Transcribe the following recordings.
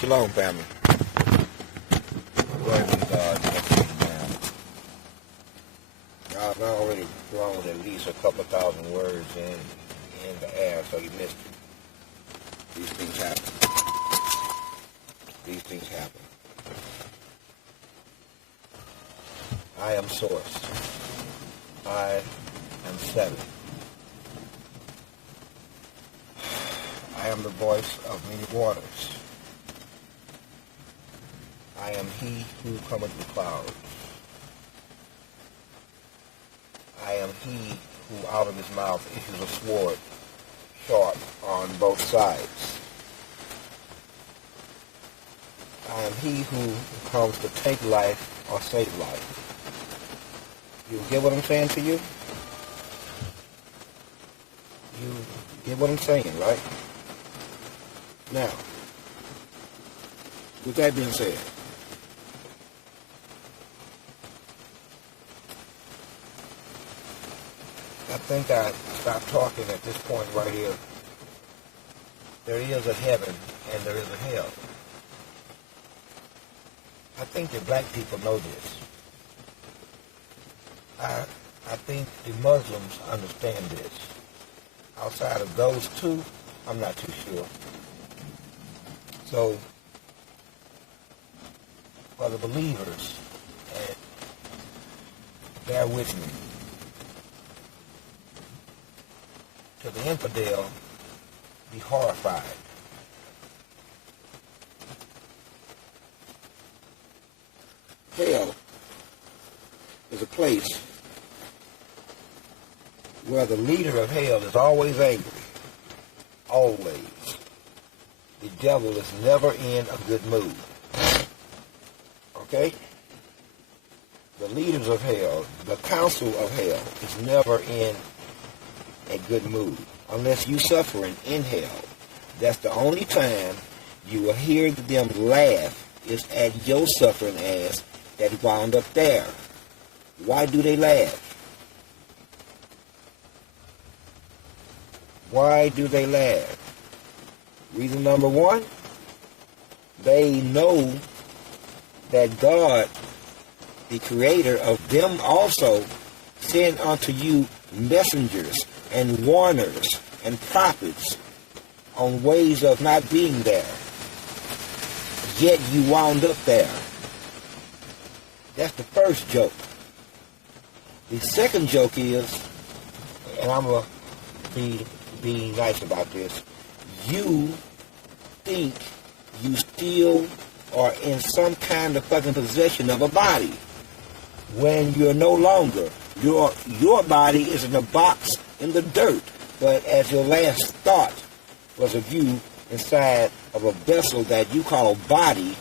Shalom, family. Glory be to God. I've already thrown at least a couple thousand words in the air, so you missed it. These things happen. These things happen. I am source. I am seven. I am the voice of many waters. I am he who cometh with clouds. I am he who out of his mouth issues a sword, sharp on both sides. I am he who comes to take life or save life. You get what I'm saying to you? You get what I'm saying, right? Now, with that being said, I think I stopped talking at this point right here. There is a heaven and there is a hell. I think that black people know this. I think the Muslims understand this. Outside of those two, I'm not too sure. So, for the believers, bear with me. To the infidel, be horrified. Hell is a place where the leader of hell is always angry. Always. The devil is never in a good mood. Okay? The leaders of hell, the council of hell, is never in a good mood. Unless you suffering in hell. That's the only time you will hear them laugh is at your suffering ass that wound up there. Why do they laugh? Why do they laugh? Reason number one, they know that God, the creator of them also, sent unto you messengers and warners and prophets on ways of not being there. Yet you wound up there. That's the first joke. The second joke is, and I'm going to be nice about this, you think you still are in some kind of fucking possession of a body when you're no longer. Your body is in a box in the dirt, but as your last thought was of you inside of a vessel that you call a body,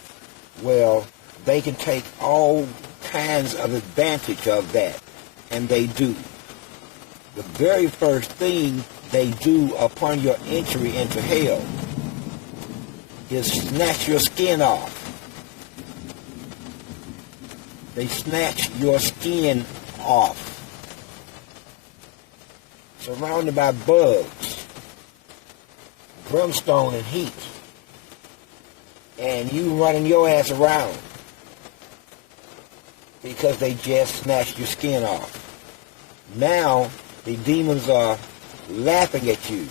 well, they can take all kinds of advantage of that, and they do. The very first thing they do upon your entry into hell is snatch your skin off. They snatch your skin off. Surrounded by bugs, brimstone and heat, and you running your ass around because they just snatched your skin off. Now the demons are laughing at you.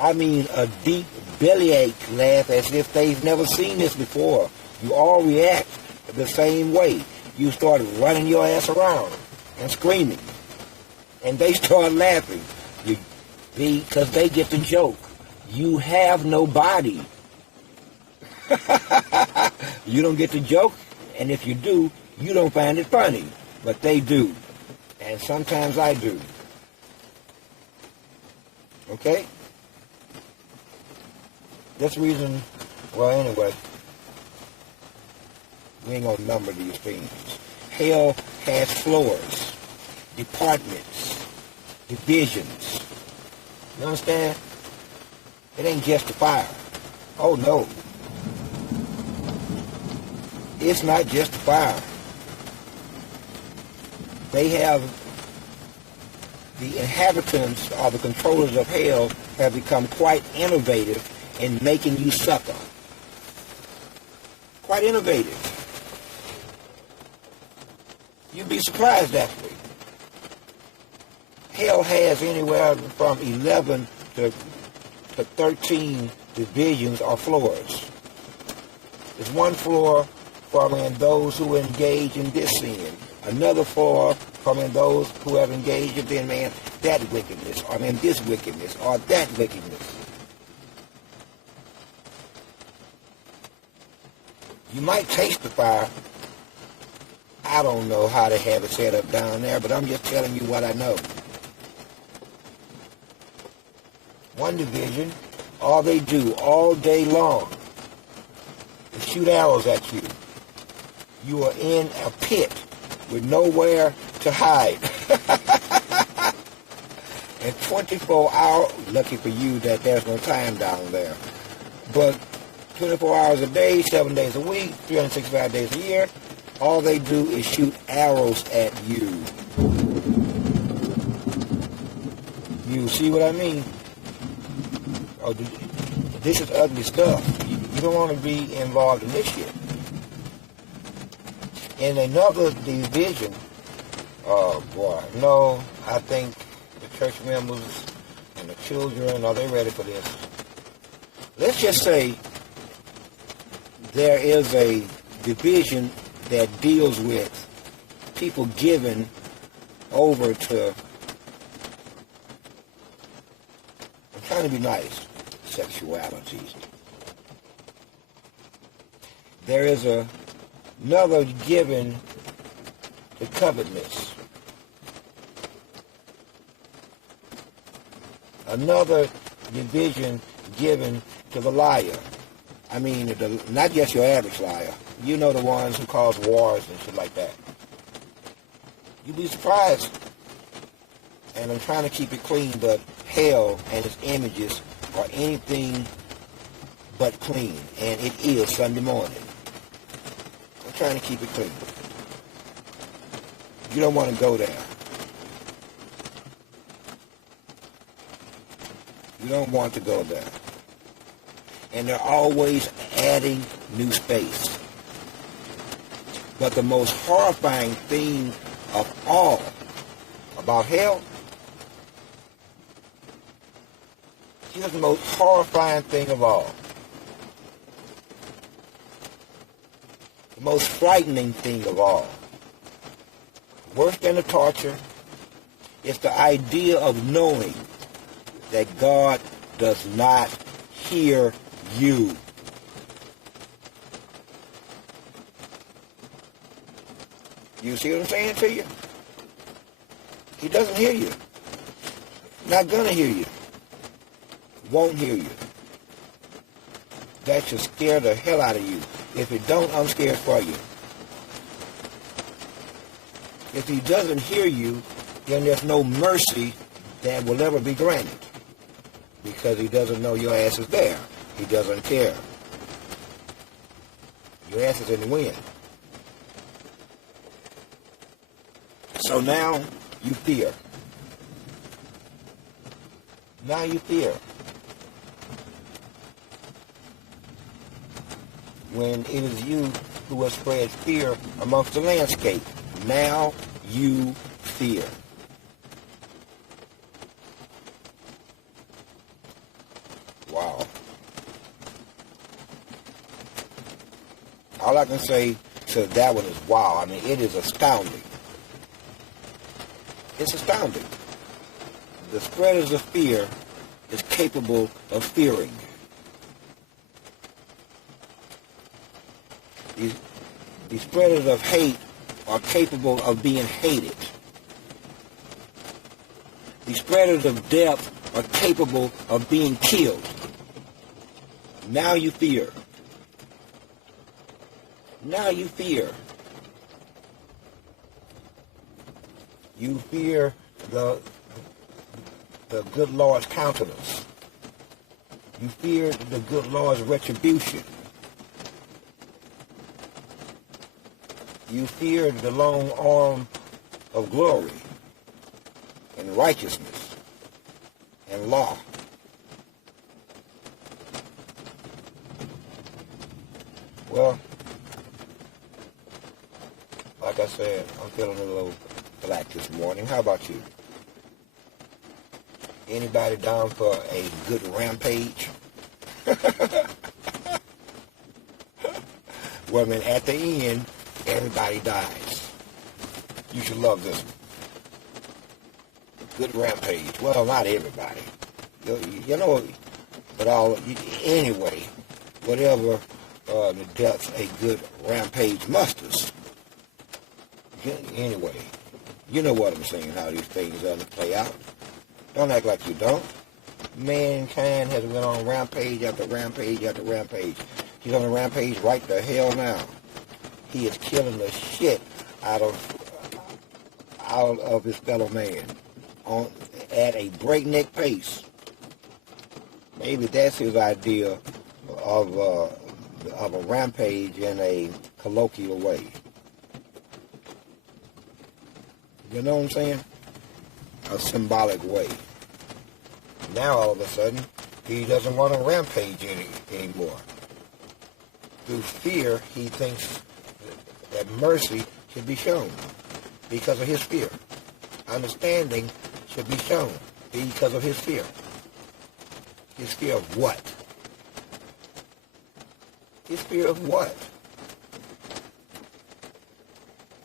I mean a deep bellyache laugh as if they've never seen this before. You all react the same way. You start running your ass around and screaming. And they start laughing because they get the joke. You have no body. You don't get the joke, and if you do, you don't find it funny. But they do. And sometimes I do. Okay? This reason, well, anyway, we ain't going to number these things. Hell has floors, departments, divisions. You understand? It ain't just a fire. Oh, no. It's not just a fire. They have, the inhabitants or the controllers of hell have become quite innovative in making you suffer. quite innovative. You'd be surprised, actually. Hell has anywhere from 11 to 13 divisions or floors. There's one floor for those who engage in this sin. Another floor for those who have engaged in that wickedness, or this wickedness, or that wickedness. You might taste the fire. I don't know how they have it set up down there, but I'm just telling you what I know. One division, all they do all day long is shoot arrows at you. You are in a pit with nowhere to hide. And 24 hours, lucky for you that there's no time down there, but 24 hours a day, 7 days a week, 365 days a year, all they do is shoot arrows at you. You see what I mean? Oh, this is ugly stuff. You don't want to be involved in this shit. In another division, oh boy, no, I think the church members and the children, are they ready for this? Let's just say there is a division that deals with people giving over to, I'm trying to be nice, sexuality. There is another giving to covetousness. Another division given to the liar. I mean, not just your average liar. You know, the ones who cause wars and shit like that. You'd be surprised. And I'm trying to keep it clean, but hell and its images are anything but clean. And it is Sunday morning. I'm trying to keep it clean. You don't want to go there. You don't want to go there. And they're always adding new space. But the most horrifying thing of all about hell, here's the most horrifying thing of all. The most frightening thing of all. Worse than the torture is the idea of knowing that God does not hear you. You see what I'm saying to you? He doesn't hear you. Not gonna hear you. Won't hear you. That should scare the hell out of you. If it don't, I'm scared for you. If he doesn't hear you, then there's no mercy that will ever be granted. Because he doesn't know your ass is there. He doesn't care. Your ass is in the wind. So now you fear. Now you fear. When it is you who has spread fear amongst the landscape. Now you fear. Wow. All I can say to that one is wow. I mean, it is astounding. It's astounding. The spreaders of fear is capable of fearing. The spreaders of hate are capable of being hated. The spreaders of death are capable of being killed. Now you fear. Now you fear. You fear the good Lord's countenance. You fear the good Lord's retribution. You fear the long arm of glory and righteousness and law. Well, like I said, I'm feeling a little black this morning. How about you? Anybody down for a good rampage? Well, I mean, at the end, everybody dies. You should love this one. Good rampage. Well, not everybody. You know, but anyway, whatever the death a good rampage musters. Anyway, you know what I'm saying, how these things play out. Don't act like you don't. Mankind has been on rampage after rampage after rampage. He's on a rampage right the hell now. He is killing the shit out of his fellow man at a breakneck pace. Maybe that's his idea of a rampage in a colloquial way. You know what I'm saying? A symbolic way. Now all of a sudden, he doesn't want to rampage anymore. Through fear, he thinks that mercy should be shown because of his fear. Understanding should be shown because of his fear. His fear of what? His fear of what?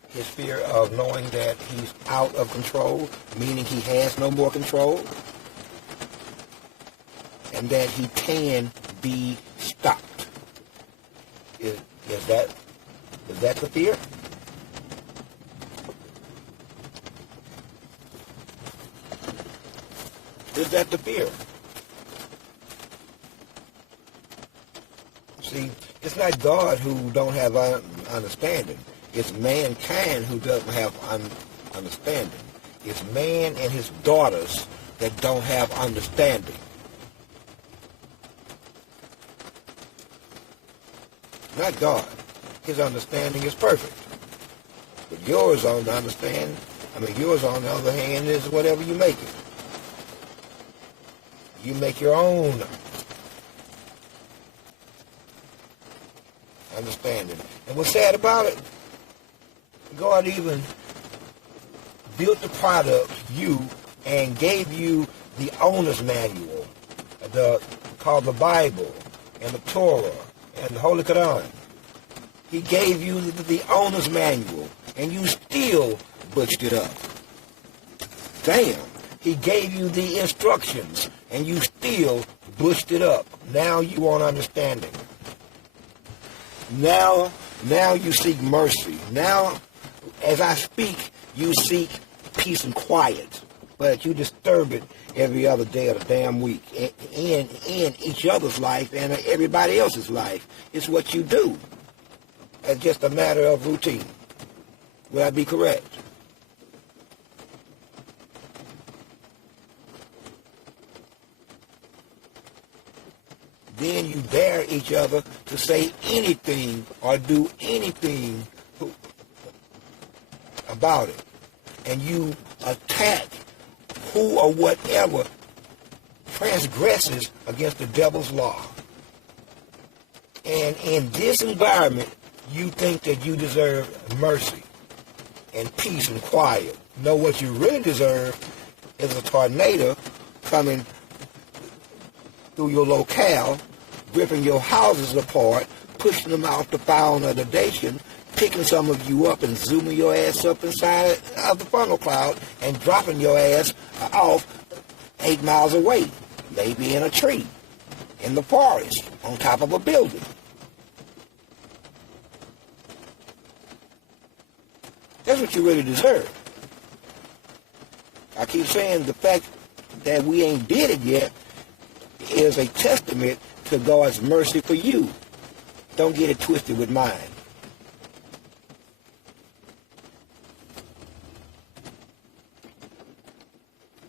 His fear of knowing that he's out of control, meaning he has no more control, and that he can be stopped. Is that the fear? Is that the fear? See, it's not God who don't have understanding. It's mankind who doesn't have understanding. It's man and his daughters that don't have understanding. Not God. His understanding is perfect. But yours on the yours on the other hand is whatever you make it. You make your own understanding. And what's sad about it, God even built the product, you, and gave you the owner's manual, called the Bible, and the Torah, and the Holy Quran. He gave you the owner's manual, and you still butchered it up. Damn. He gave you the instructions, and you still butchered it up. Now you want understanding. Now you seek mercy. Now, as I speak, you seek peace and quiet. But you disturb it every other day of the damn week in each other's life and everybody else's life. It's what you do. It's just a matter of routine. Would I be correct? Then you dare each other to say anything or do anything about it. And you attack who or whatever transgresses against the devil's law. And in this environment, you think that you deserve mercy and peace and quiet. No, what you really deserve is a tornado coming through your locale, ripping your houses apart, pushing them out the foundation, picking some of you up and zooming your ass up inside of the funnel cloud and dropping your ass off 8 miles away, maybe in a tree, in the forest, on top of a building. That's what you really deserve. I keep saying the fact that we ain't did it yet is a testament to God's mercy for you. Don't get it twisted with mine.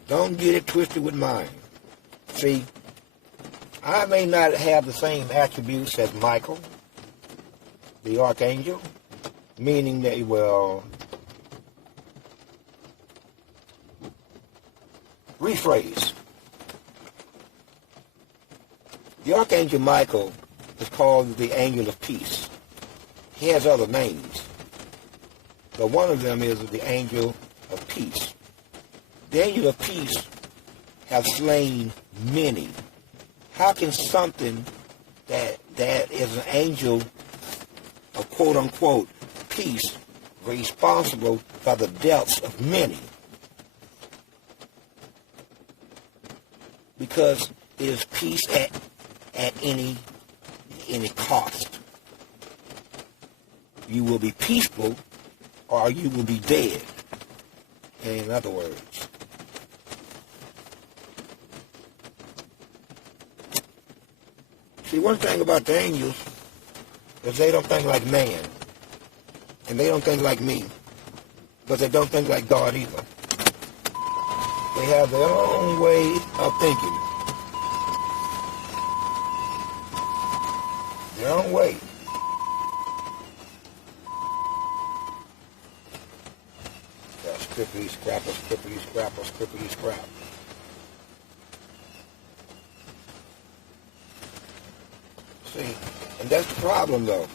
Don't get it twisted with mine. See, I may not have the same attributes as Michael, the archangel, meaning that, well, rephrase. The Archangel Michael is called the Angel of Peace. He has other names. But one of them is the angel of peace. The angel of peace have slain many. How can something that is an angel of quote-unquote peace be responsible for the deaths of many? Because it is peace at any cost. You will be peaceful or you will be dead. In other words. See, one thing about the angels is they don't think like man. And they don't think like me. But they don't think like God either. They have their own way of thinking. Their own way. Scrippity scrapper, scrippity scrapper, scrippity scrap. See, and that's the problem though.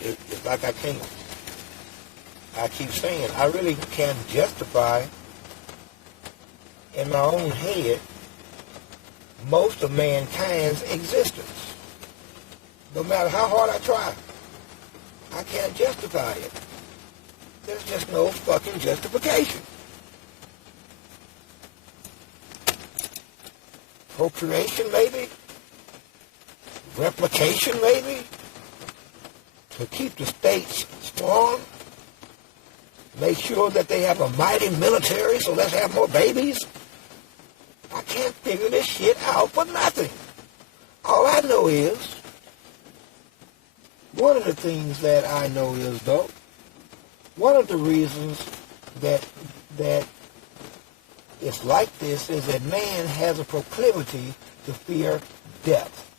It's like I keep saying, I really can't justify in my own head most of mankind's existence. No matter how hard I try, I can't justify it. There's just no fucking justification. Procreation, maybe? Replication, maybe? To keep the states strong? Make sure that they have a mighty military, so let's have more babies? I can't figure this shit out for nothing. All I know is, one of the things that I know is, though, one of the reasons that it's like this is that man has a proclivity to fear death.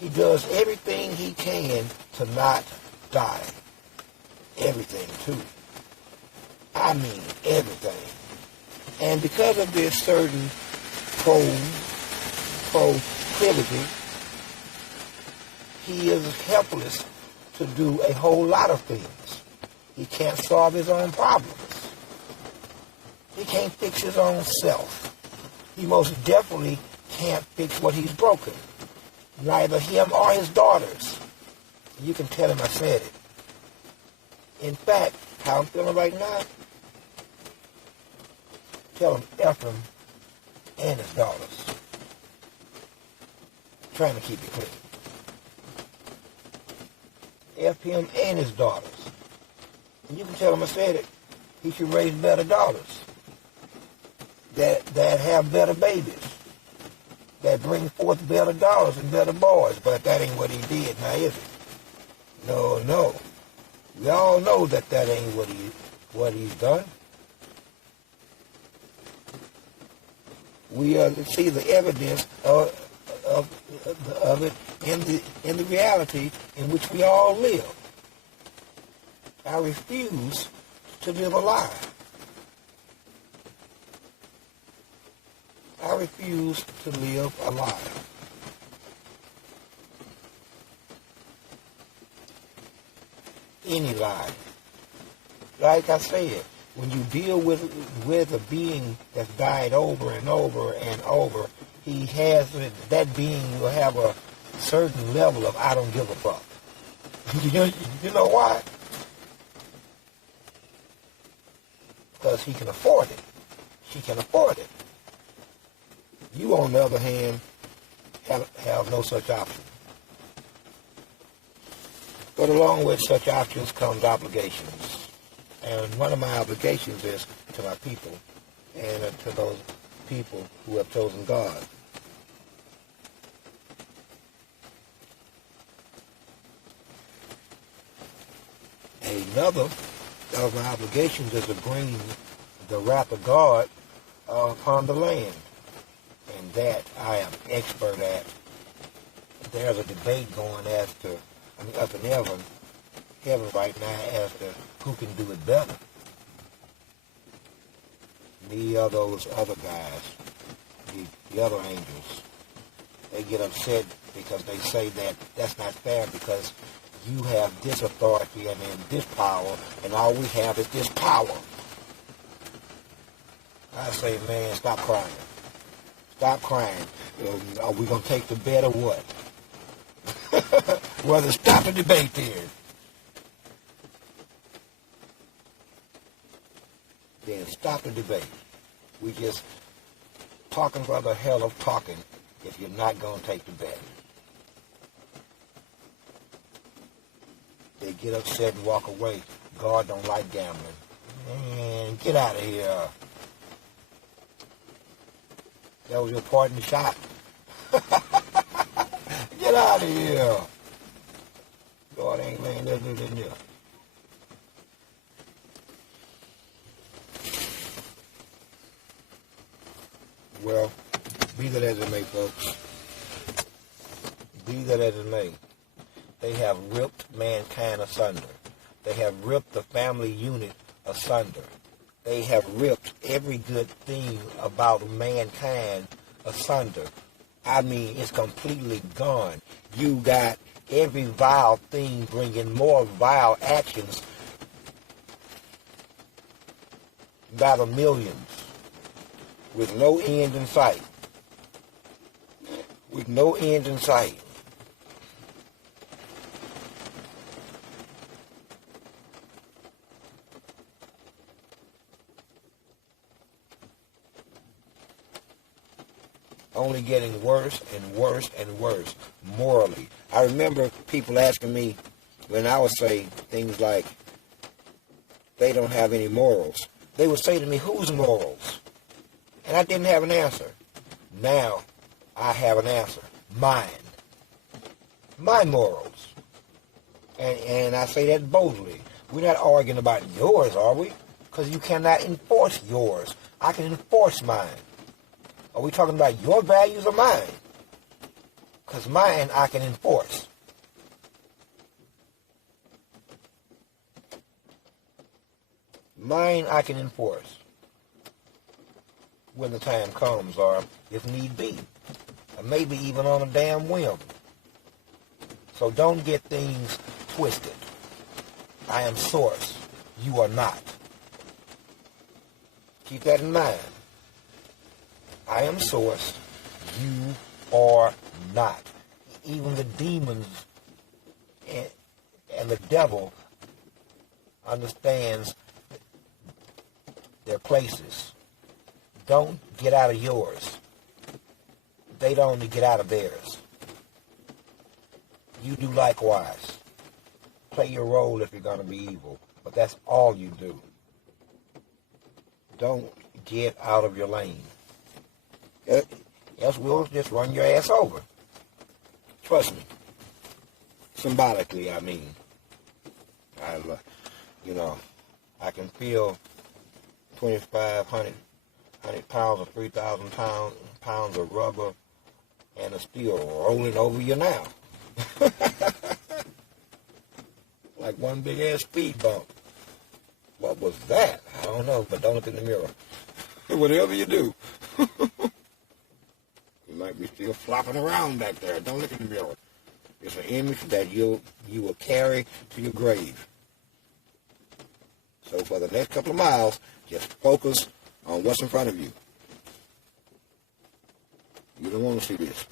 He does everything he can to not die. Everything, too. I mean everything. And because of this certain proclivity, he is helpless to do a whole lot of things. He can't solve his own problems. He can't fix his own self. He most definitely can't fix what he's broken. Neither him or his daughters. You can tell him I said it. In fact, how I'm feeling right now, tell him Ephraim and his daughters. Trying to keep it clean. Him and his daughters. And you can tell him I said it. He should raise better daughters. That have better babies. That bring forth better daughters and better boys. But that ain't what he did, now is it? No. We all know that ain't what he's done. We see the evidence of it in the reality in which we all live. I refuse to live a lie. I refuse to live a lie. Any lie. Like I said, when you deal with a being that's died over and over and over, that being will have a certain level of I don't give a fuck. You know why? Because he can afford it. She can afford it. You, on the other hand, have no such option. But along with such options comes obligations. And one of my obligations is to my people and to those people who have chosen God. Another of my obligations is to bring the wrath of God upon the land. And that I am expert at. There's a debate going up in heaven right now as to who can do it better. Me or those other guys, the other angels. They get upset because they say that that's not fair because you have this authority and then this power, and all we have is this power. I say, man, stop crying. Stop crying. Are we going to take the bet or what? Well, stop the debate then. Then stop the debate. We just talking for the hell of talking if you're not going to take the bet. They get upset and walk away. God don't like gambling. Man, get out of here. That was your part in the shot. Get out of here. God ain't laying nothing in there. Well, be that as it may, folks. Be that as it may. They have ripped mankind asunder. They have ripped the family unit asunder. They have ripped every good thing about mankind asunder. I mean, it's completely gone. You got every vile thing bringing more vile actions by the millions with no end in sight. With no end in sight. Only getting worse and worse and worse morally. I remember people asking me when I would say things like, they don't have any morals. They would say to me, whose morals? And I didn't have an answer. Now, I have an answer. Mine. My morals. And I say that boldly. We're not arguing about yours, are we? Because you cannot enforce yours. I can enforce mine. Are we talking about your values or mine? Because mine I can enforce. Mine I can enforce. When the time comes, or if need be. Or maybe even on a damn whim. So don't get things twisted. I am source. You are not. Keep that in mind. I am source. You are not. Even the demons and the devil understands their places. Don't get out of yours. They don't get out of theirs. You do likewise. Play your role if you're going to be evil. But that's all you do. Don't get out of your lane. Else we'll just run your ass over. Trust me. Symbolically, I mean. I can feel 2,500 pounds or 3,000 pounds of rubber and a steel rolling over you now. Like one big ass speed bump. What was that? I don't know, but don't look in the mirror. Whatever you do. You might be still flopping around back there. Don't look in the mirror. It's an image that you will carry to your grave. So for the next couple of miles, just focus on what's in front of you. You don't want to see this.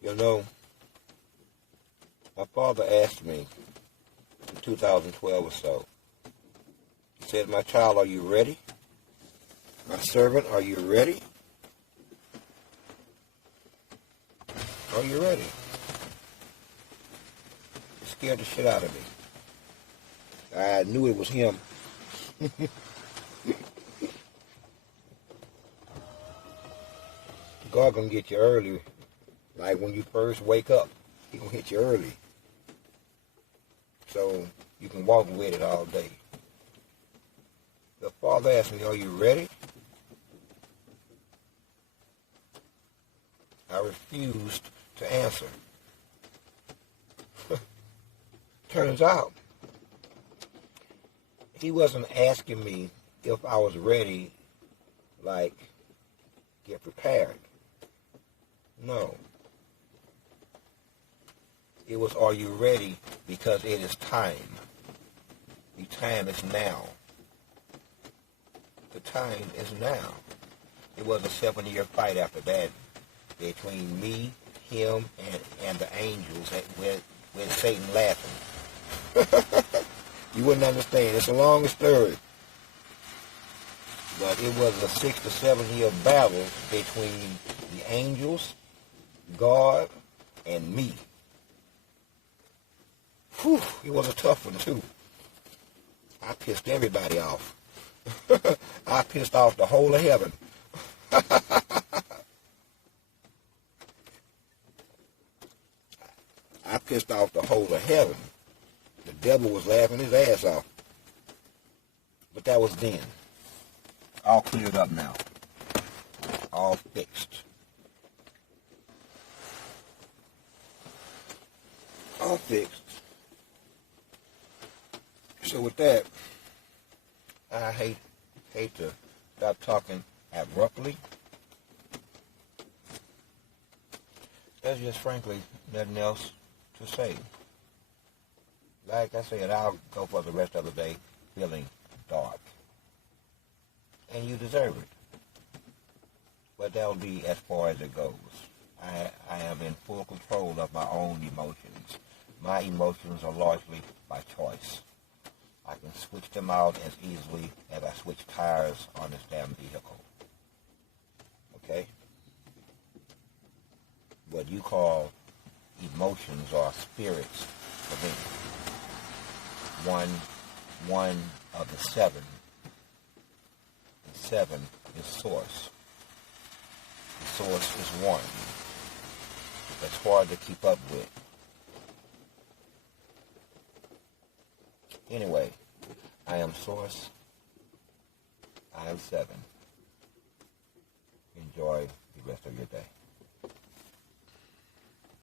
You know, my father asked me in 2012 or so, he said, my child, are you ready? My servant, are you ready? Are you ready? It scared the shit out of me. I knew it was him. God gonna get you early. Like when you first wake up, he gonna hit you early. So you can walk with it all day. The Father asked me, are you ready? I refused to answer. Turns out, he wasn't asking me if I was ready, like, get prepared. No. It was, are you ready? Because it is time. The time is now. The time is now. It was a 7-year fight after that between me, him, and the angels with Satan laughing. You wouldn't understand. It's a long story. But it was a 6 to 7 year battle between the angels, God, and me. Whew, it was a tough one, too. I pissed everybody off. I pissed off the whole of heaven. I pissed off the whole of heaven. The devil was laughing his ass off. But that was then. All cleared up now. All fixed. All fixed. So with that, I hate to stop talking abruptly. There's just frankly nothing else to say. Like I said, I'll go for the rest of the day feeling dark. And you deserve it. But that'll be as far as it goes. I am in full control of my own emotions. My emotions are largely by choice. I can switch them out as easily as I switch tires on this damn vehicle. Okay? What you call emotions are spirits for me. One of the 7. The 7 is source. The source is 1. That's hard to keep up with. Anyway, I am source. I am 7. Enjoy the rest of your day.